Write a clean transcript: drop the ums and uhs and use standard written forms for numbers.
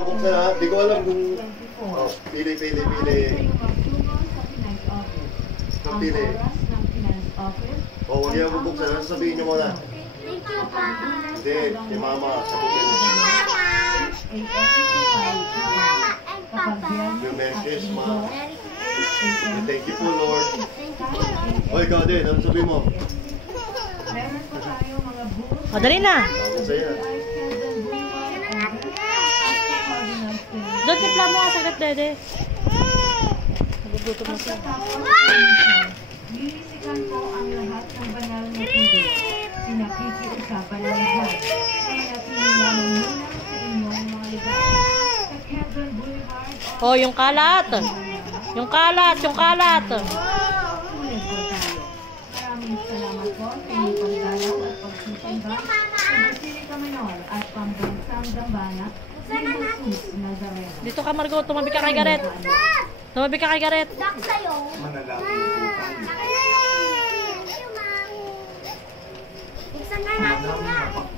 Buksan ha, di ko alam kung... Oh, pili. Pili. Oh, huwag niya bubuksan. Sabihin niyo muna. Thank you, Pa. Hindi, si Mama. Sabihin niyo. Merry Christmas. Thank you po, Lord. O, ikaw din. Ano sabihin mo? O, dali na. Masaya. Doon, tipla mo nga saglit, Dede. Nagugutom na siya. Lilisikan ko ang lahat ng banal na tubig. Sinakikiusapan ng lahat. Kaya pinilaman muna sa inyong mga lugar. Sa Quezon Boulevard Oh, yung kalat. Yung kalat. ulit po tayo. Maraming salamat po sa inyong pagdalaw at pagsusunod sa Basilica Menor at Pambansang Dambana ni Jesus Nazareno. Dito ka, Margot. Tumabi ka kay Gareth. Tumabi ka kay Gareth. Dak sa'yo. Buksan na natin na.